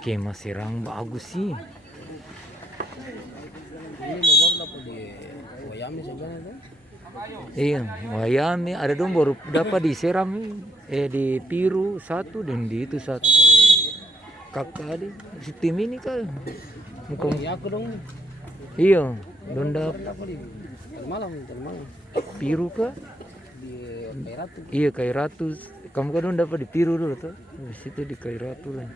Skema serang bagus sih. Ini baru dapat di Wayami sebenarnya tuh. Iya, Wayami ada dong baru dapat di Seram, di Piru satu dan di itu satu. Kakak di si tim ini kan. Oh, iya aku dong. Iya, don dapat Dapat di Malam. Piru kah? Di Kairatu. Iya Kairatu. Kamu kan don dapat di Piru dulu tuh. Di situ di Kairatu kan.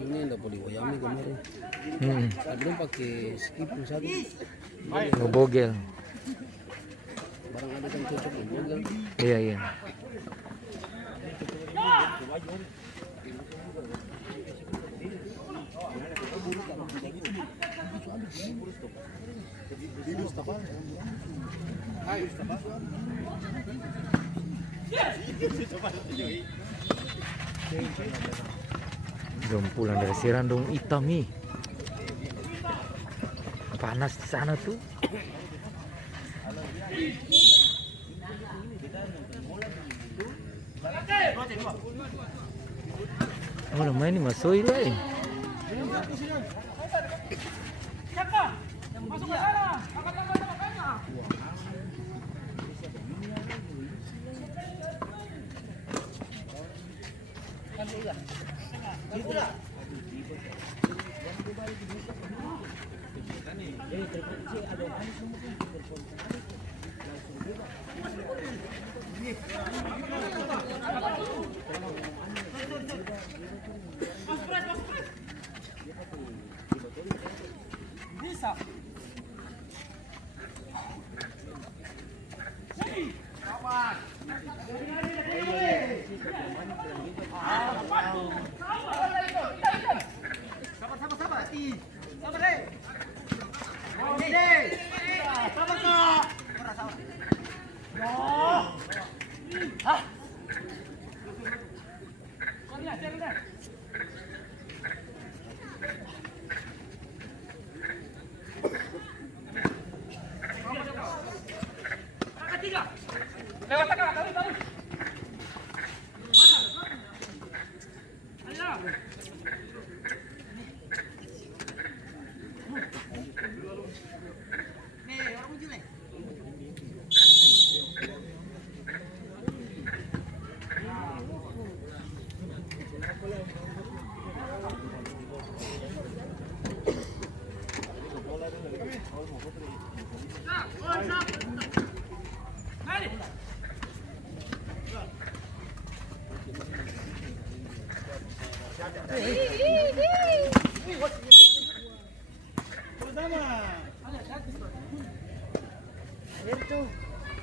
Ini yang dapat di Wayami kemarin. Belum pakai skip satu. Ngebogel. Barang ada yang cocok di Google. Iya iya. Belum pulang dari Serandong hitam nih. Panas di sana tuh. Oh, udah main nih Masoi lah ya.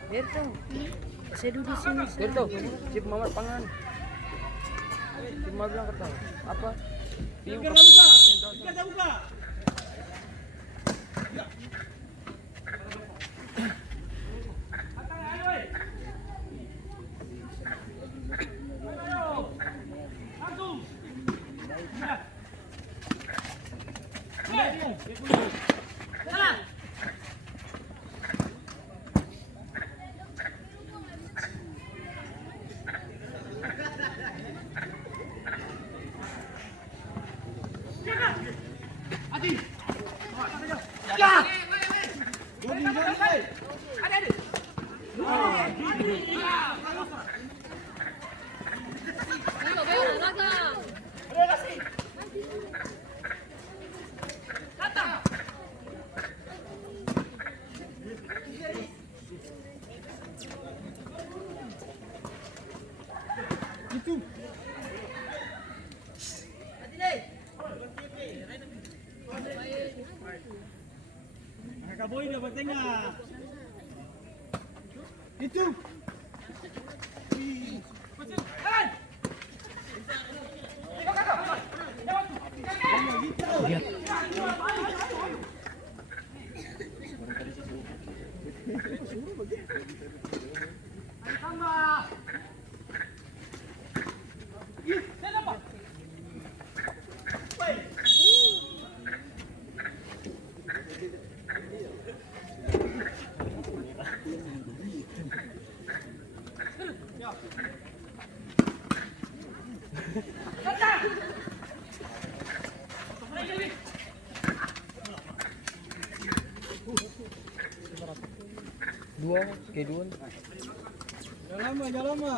Berto, saya duduk di sini. Berto, Cip Mamat Pangan. Cip Mamat bilang kata apa? Ikan dah buka. Kaboy na ba tengah? Itu. Lihat. Dua, kayak dua. Jangan lama.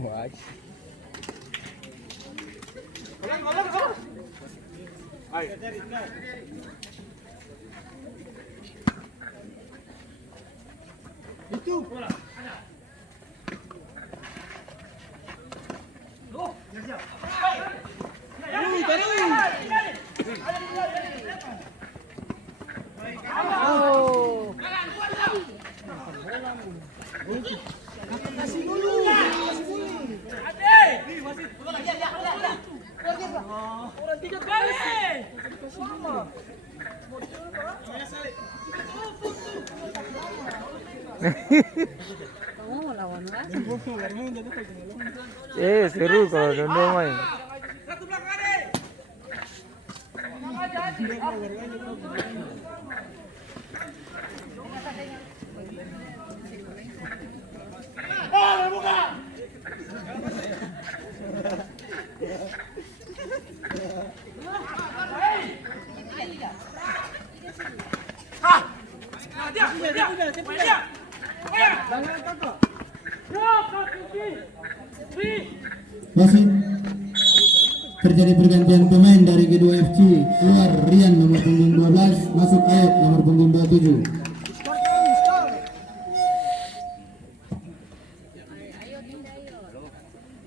Wah. Itu. Oh. Kasih dulu. Kamu mau lawan lagi? Seru kalau dondong main. Wasit, terjadi pergantian pemain dari G2FC. Keluar Rian nomor punggung 12, masuk Ayat nomor punggung 27.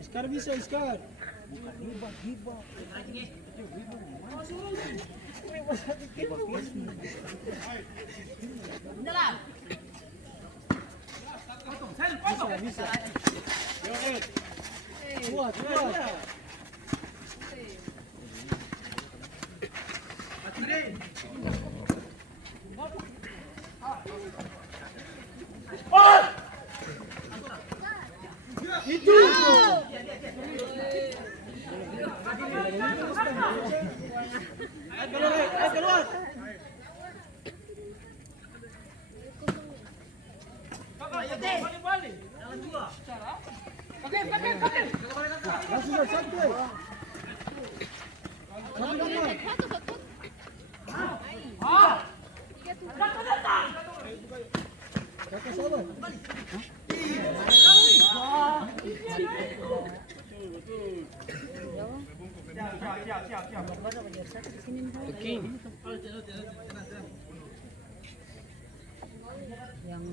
Iskar bisa, Iskar. Kuat. Itu. Keluar. Yang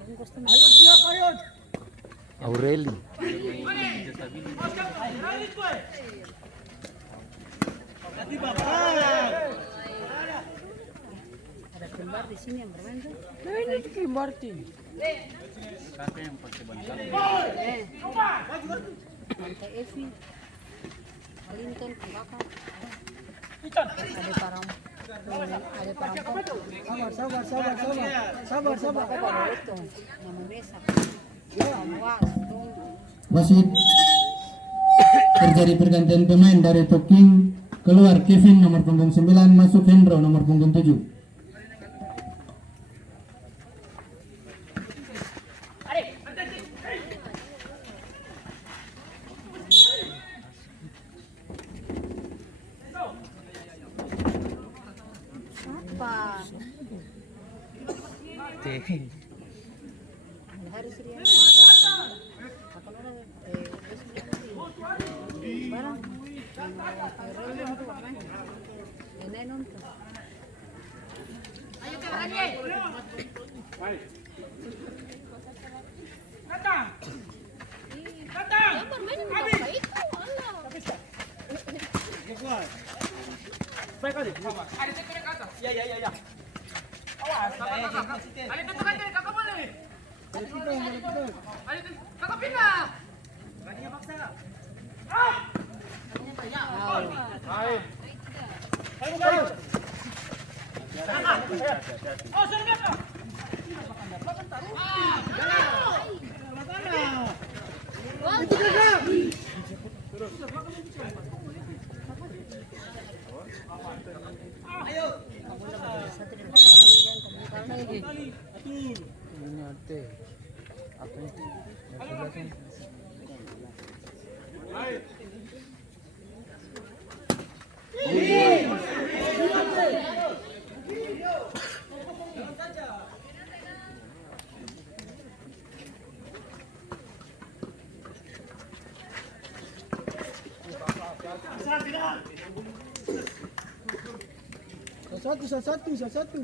bungkus tuh. Ayo siap, ayo. Aureli. Ada kembar di sini yang bermain tuh. Nah ini kembar tim. Pantai Evi, Clinton, Kakak. Ada parang, ada parang. Sabar. Bapak itu yang memesak. Wah, Wasit, terjadi pergantian pemain dari Toking. Keluar Kevin nomor punggung 9, masuk Hendro nomor punggung 7. apa? Hari Sirian. Akan orang barang. Viral itu apa? Ini nonton. Ayo Kak Ade. Datang. Yang bermain apa itu? Allah. Baik kali. Ya ya ya ya. Awas. Ali tekan kali kakak boleh. Balik kita. Ali kakak pindah. Lagi maksa. Ayo. Ayo. Oh, serba. Ini ate. Apa itu? Satu.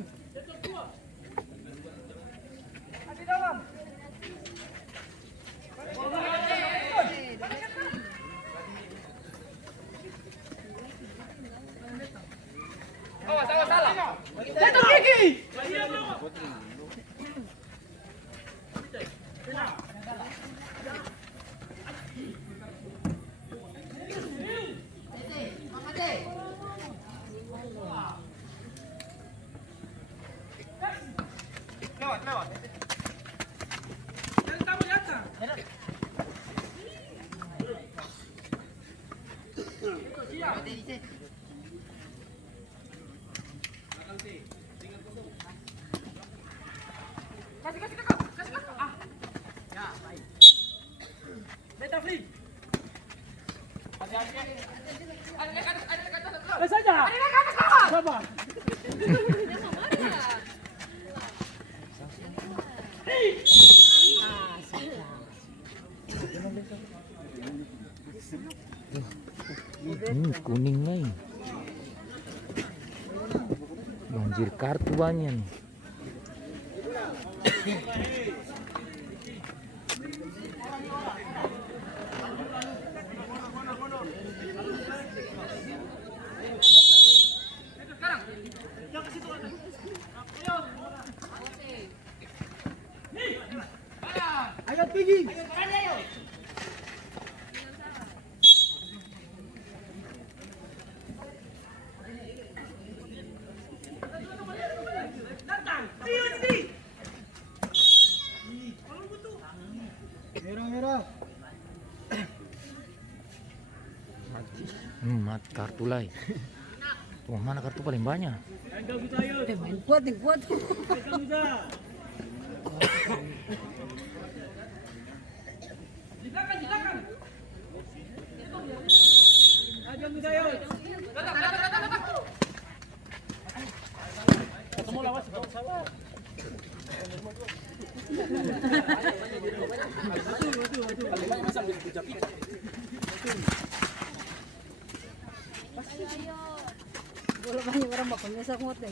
Kuning nih. Banjir kartu banyak nih. Ayo tinggi. Merah. Mati kartu lain. Tuh mana kartu paling banyak? Main kuat. Bola banyak orang bakal nyesak ngote.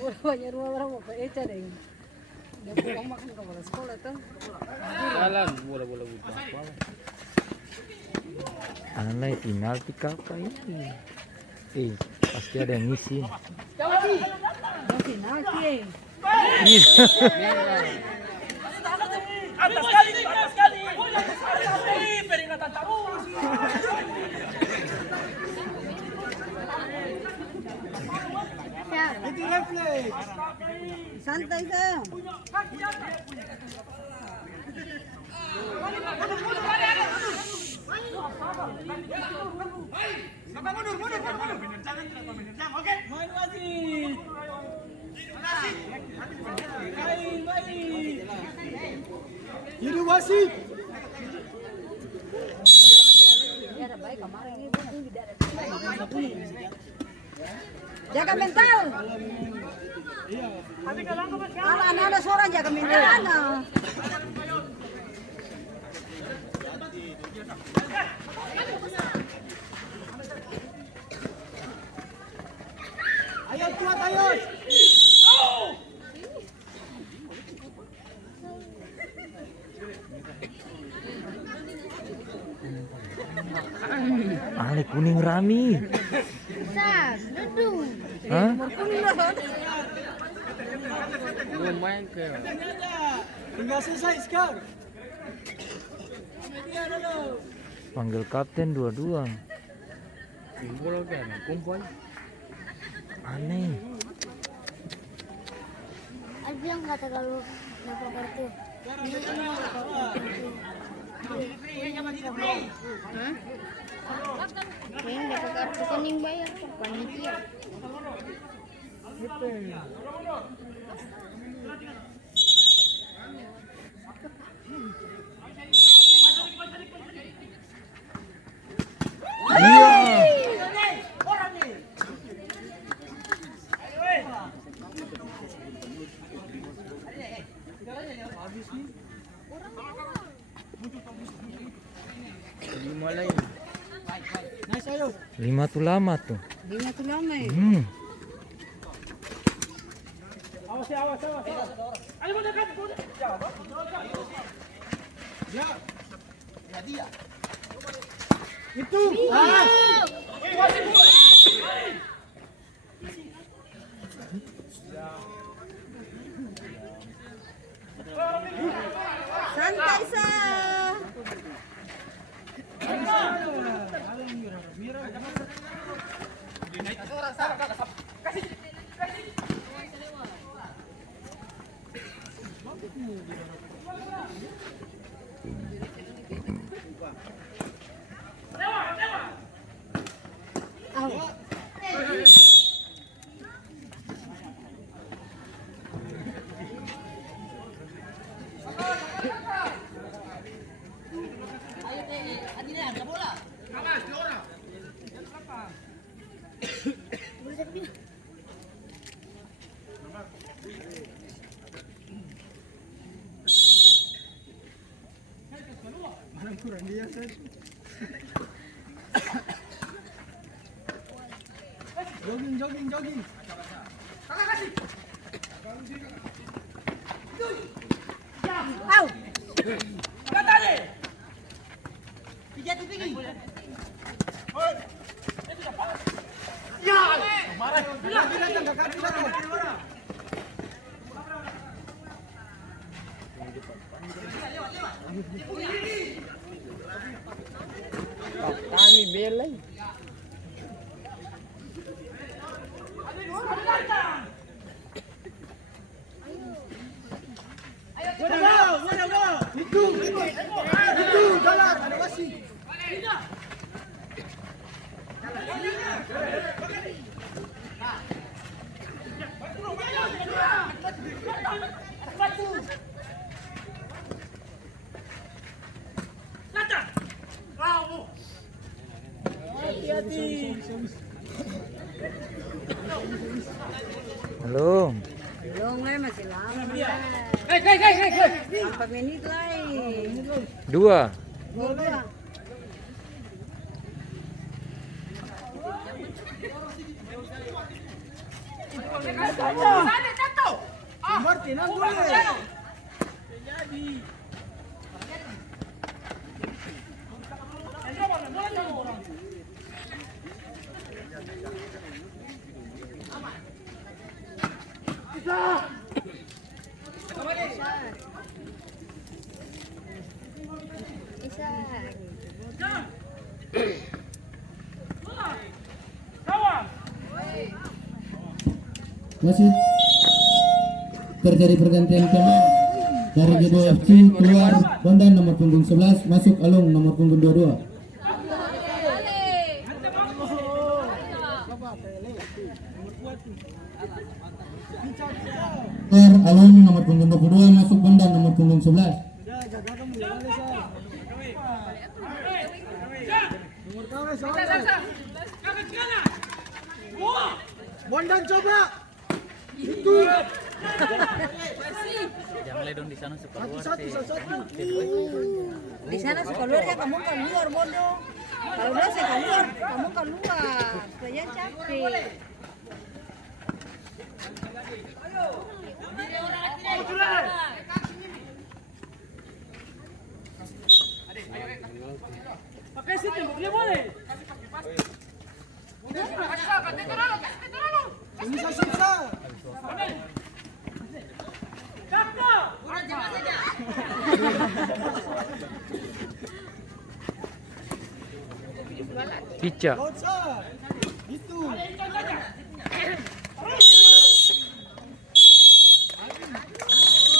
Bola banyak orang bakal eca deh. Dia pulang makan ke bola sekolah tuh. Jalan bola-bola buta. Aneh penalti kakak ini. Pasti ada yang ngisi. Penalti. Atas kali. Peringatan terus. Itu refleks. Santai ka. Mundur. Jangan oke? Main wasit. Baik. Hidup wasit. Dia ada baik kemarin ini tidak ada. Jaga mental. Kalau ada seorang jaga mental ana. Ayo kuat ayo. Ale kuning Rami. Sas, dudung. Hah? Nomor kuning doang. Lumayan ke. Panggil kapten dua-dua. Kumpul kan, kumpul. Aneh. Aku bilang kata kalau dapat kartu. Yang dapat kartu kuning bayar panitia. Iya. Lima lain. 5 tuh lama tuh. Dia tuh lama ya. Santai sa. Jogging. Au. Kami belai. Belum. Belum lah, masih lama. Hei. 4 menit lagi. 2. Gol 2. Masih terjadi pergantian pemain dari G2FC keluar Bondan nomor punggung 11 masuk Alung nomor punggung 22. Keluar Alung nomor punggung 22 masuk Bondan nomor punggung 11. Bondan coba. Jangan ledong di sana suka luar Satu. Di sana suka luar ya, kamu keluar bodoh. Kalau udah saya keluar, kamu keluar. Supaya capek. Pakai situ, boleh. Pica.